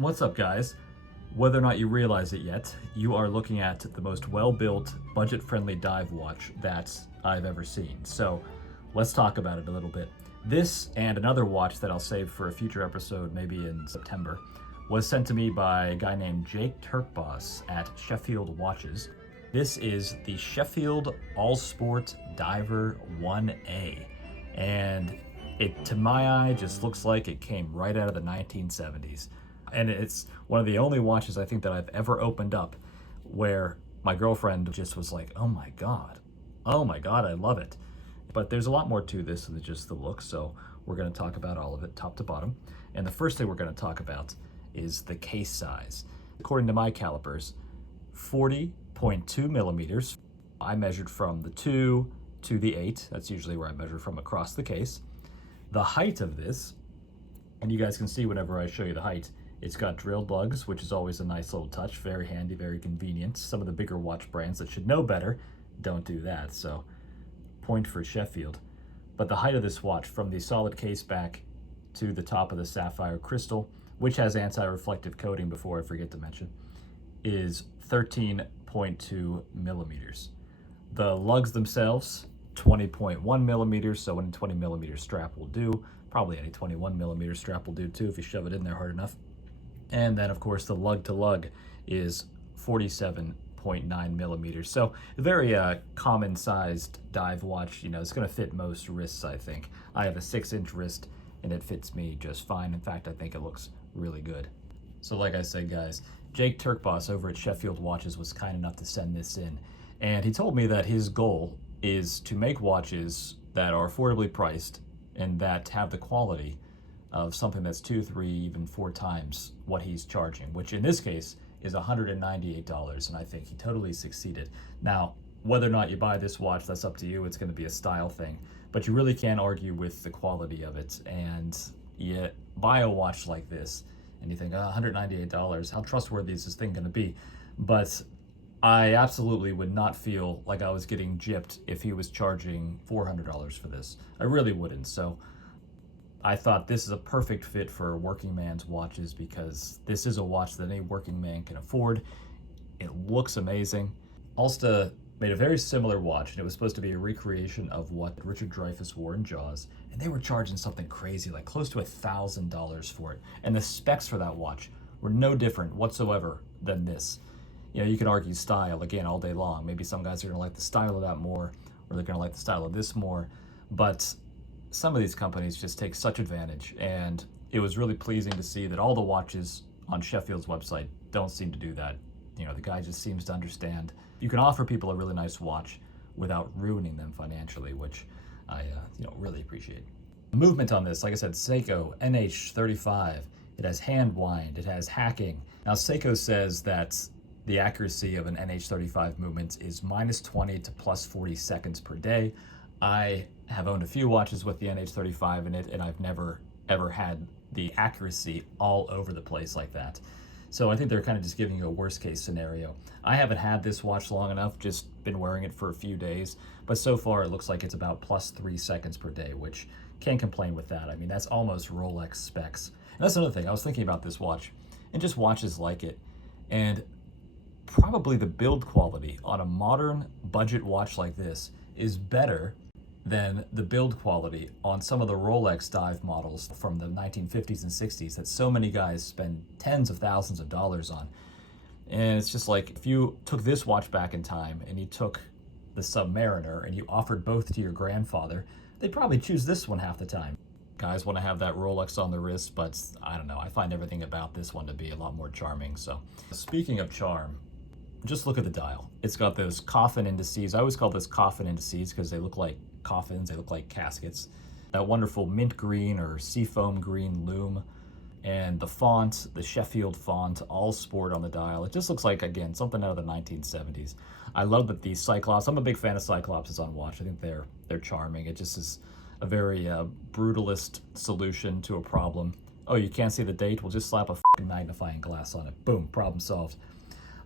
What's up, guys? Whether or not you realize it yet, you are looking at the most well-built, budget-friendly dive watch that I've ever seen. So let's talk about it a little bit. This and another watch that I'll save for a future episode, maybe in September, was sent to me by a guy named Jake Turkboss at Sheffield Watches. This is the Sheffield All Sport Diver 1A, and it, to my eye, just looks like it came right out of the 1970s. And it's one of the only watches I think that I've ever opened up where my girlfriend just was like, oh my God, I love it. But there's a lot more to this than just the look, so we're gonna talk about all of it top to bottom. And the first thing we're gonna talk about is the case size. According to my calipers, 40.2 millimeters. I measured from the 2 to the 8. That's usually where I measure from across the case. The height of this, and you guys can see whenever I show you the height, it's got drilled lugs, which is always a nice little touch, very handy, very convenient. Some of the bigger watch brands that should know better don't do that, so point for Sheffield. But the height of this watch, from the solid case back to the top of the sapphire crystal, which has anti-reflective coating, before I forget to mention, is 13.2 millimeters. The lugs themselves, 20.1 millimeters, so any 20 millimeter strap will do. Probably any 21 millimeter strap will do too if you shove it in there hard enough. And then, of course, the lug to lug is 47.9 millimeters. So a very common sized dive watch. You know, it's going to fit most wrists, I think. I have a 6-inch wrist and it fits me just fine. In fact, I think it looks really good. So like I said, guys, Jake Turkboss over at Sheffield Watches was kind enough to send this in. And he told me that his goal is to make watches that are affordably priced and that have the quality of something that's 2, 3, even 4 times what he's charging, which in this case is $198, and I think he totally succeeded. Now, whether or not you buy this watch, that's up to you. It's going to be a style thing, but you really can't argue with the quality of it. And you buy a watch like this and you think, oh, $198, how trustworthy is this thing going to be? But I absolutely would not feel like I was getting gypped if he was charging $400 for this. I really wouldn't. So I thought this is a perfect fit for working man's watches, because this is a watch that any working man can afford. It looks amazing. Ulsta made a very similar watch, and it was supposed to be a recreation of what Richard Dreyfuss wore in Jaws, and they were charging something crazy, like close to $1,000 for it. And the specs for that watch were no different whatsoever than this. You know, you can argue style again all day long. Maybe some guys are gonna like the style of that more, or they're gonna like the style of this more, but some of these companies just take such advantage, and it was really pleasing to see that all the watches on Sheffield's website don't seem to do that. You know, the guy just seems to understand you can offer people a really nice watch without ruining them financially, which I really appreciate. The movement on this, like I said, Seiko NH35. It has hand wind, it has hacking. Now Seiko says that the accuracy of an NH35 movement is -20 to +40 seconds per day. I have owned a few watches with the NH35 in it, and I've never ever had the accuracy all over the place like that. So I think they're kind of just giving you a worst case scenario. I haven't had this watch long enough, just been wearing it for a few days, but so far it looks like it's about +3 seconds per day, which can't complain with that. I mean, that's almost Rolex specs. And that's another thing, I was thinking about this watch and just watches like it, and probably the build quality on a modern budget watch like this is better than the build quality on some of the Rolex dive models from the 1950s and 60s that so many guys spend tens of thousands of dollars on. And it's just like, if you took this watch back in time and you took the Submariner and you offered both to your grandfather, they'd probably choose this one half the time. Guys want to have that Rolex on the wrist, but I don't know, I find everything about this one to be a lot more charming. So speaking of charm, just look at the dial. It's got those coffin indices. I always call this coffin indices because they look like coffins, they look like caskets. That wonderful mint green or seafoam green lume, and the font, the Sheffield font, all sport on the dial. It just looks like, again, something out of the 1970s. I love that these Cyclops, I'm a big fan of Cyclopses on watch. I think they're charming. It just is a very brutalist solution to a problem. Oh, you can't see the date? We'll just slap a fucking magnifying glass on it. Boom, problem solved.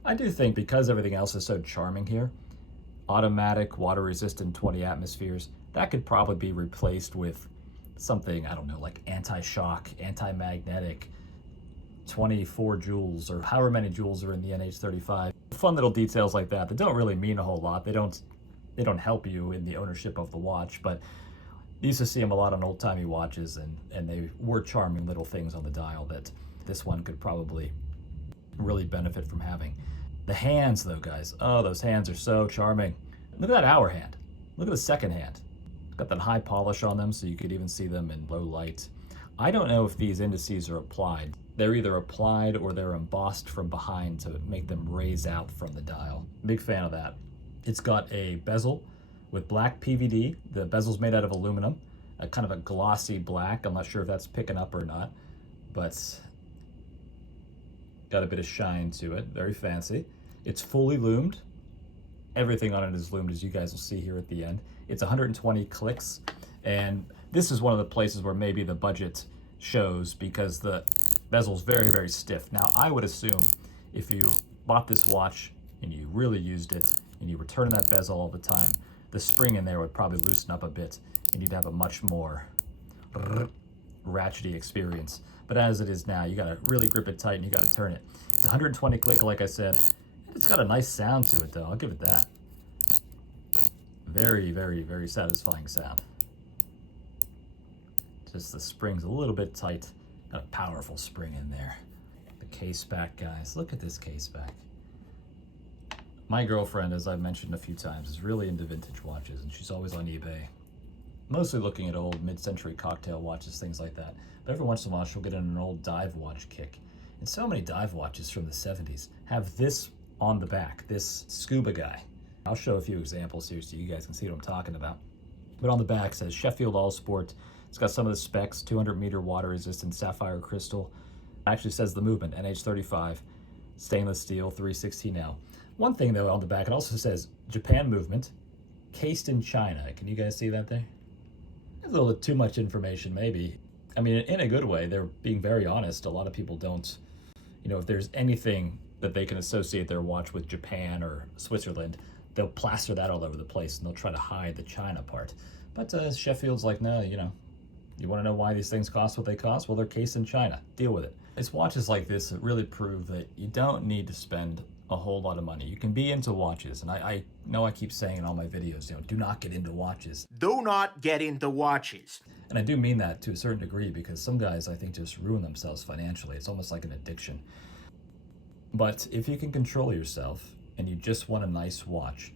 I do think, because everything else is so charming here, automatic, water-resistant 20 atmospheres, that could probably be replaced with something, I don't know, like anti-shock, anti-magnetic, 24 joules or however many joules are in the NH35. Fun little details like that don't really mean a whole lot. They don't help you in the ownership of the watch, but you used to see them a lot on old-timey watches, and they were charming little things on the dial that this one could probably really benefit from having. The hands, though, guys. Oh, those hands are so charming. Look at that hour hand. Look at the second hand. Got that high polish on them, so you could even see them in low light. I don't know if these indices are applied. They're either applied or they're embossed from behind to make them raise out from the dial. Big fan of that. It's got a bezel with black PVD. The bezel's made out of aluminum, a kind of a glossy black. I'm not sure if that's picking up or not, but got a bit of shine to it. Very fancy. It's fully loomed. Everything on it is loomed, as you guys will see here at the end. It's 120 clicks, and this is one of the places where maybe the budget shows because the bezel's very, very stiff. Now, I would assume if you bought this watch and you really used it and you were turning that bezel all the time, the spring in there would probably loosen up a bit and you'd have a much more ratchety experience. But as it is now, you gotta really grip it tight and you gotta turn it. It's 120 click, like I said. It's got a nice sound to it, though. I'll give it that. Very, very, very satisfying sound. Just the spring's a little bit tight. Got a powerful spring in there. The case back, guys. Look at this case back. My girlfriend, as I've mentioned a few times, is really into vintage watches, and she's always on eBay. Mostly looking at old mid-century cocktail watches, things like that. But every once in a while, she'll get in an old dive watch kick. And so many dive watches from the 70s have this on the back, this scuba guy. I'll show a few examples here so you guys can see what I'm talking about. But on the back it says Sheffield All Sport. It's got some of the specs, 200 meter water resistant sapphire crystal. It actually says the movement, NH35, stainless steel, 316L. One thing though on the back, it also says Japan movement, cased in China. Can you guys see that there? It's a little too much information maybe. I mean, in a good way, they're being very honest. A lot of people don't, if there's anything that they can associate their watch with Japan or Switzerland, they'll plaster that all over the place and they'll try to hide the China part. But Sheffield's like, no, you want to know why these things cost what they cost? Well, they're cased in China. Deal with it. It's watches like this that really prove that you don't need to spend a whole lot of money. You can be into watches, and I know I keep saying in all my videos, do not get into watches. Do not get into watches. And I do mean that to a certain degree because some guys, I think, just ruin themselves financially. It's almost like an addiction. But if you can control yourself and you just want a nice watch,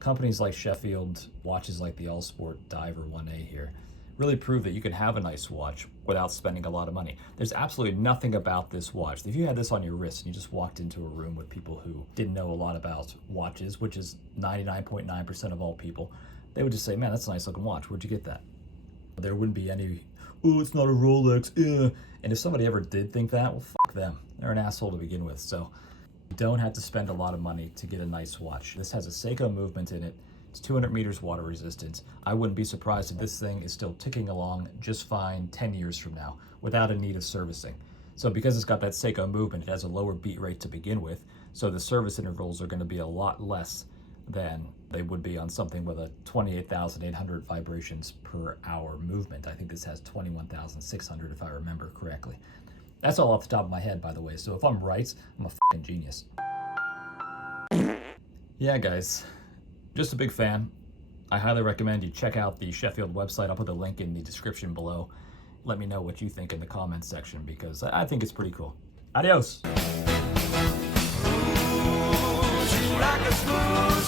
companies like Sheffield, watches like the All Sport Diver 1A here, really prove that you can have a nice watch without spending a lot of money. There's absolutely nothing about this watch. If you had this on your wrist and you just walked into a room with people who didn't know a lot about watches, which is 99.9% of all people, they would just say, man, that's a nice looking watch. Where'd you get that? There wouldn't be any, oh, it's not a Rolex, And if somebody ever did think that, well, fuck them. They're an asshole to begin with. So you don't have to spend a lot of money to get a nice watch. This has a Seiko movement in it. It's 200 meters water resistance. I wouldn't be surprised if this thing is still ticking along just fine 10 years from now without a need of servicing. So because it's got that Seiko movement, it has a lower beat rate to begin with. So the service intervals are going to be a lot less than they would be on something with a 28,800 vibrations per hour movement. I think this has 21,600 if I remember correctly. That's all off the top of my head, by the way. So if I'm right, I'm a fucking genius. Yeah, guys. Just a big fan. I highly recommend you check out the Sheffield website. I'll put the link in the description below. Let me know what you think in the comments section because I think it's pretty cool. Adios! Like a smooth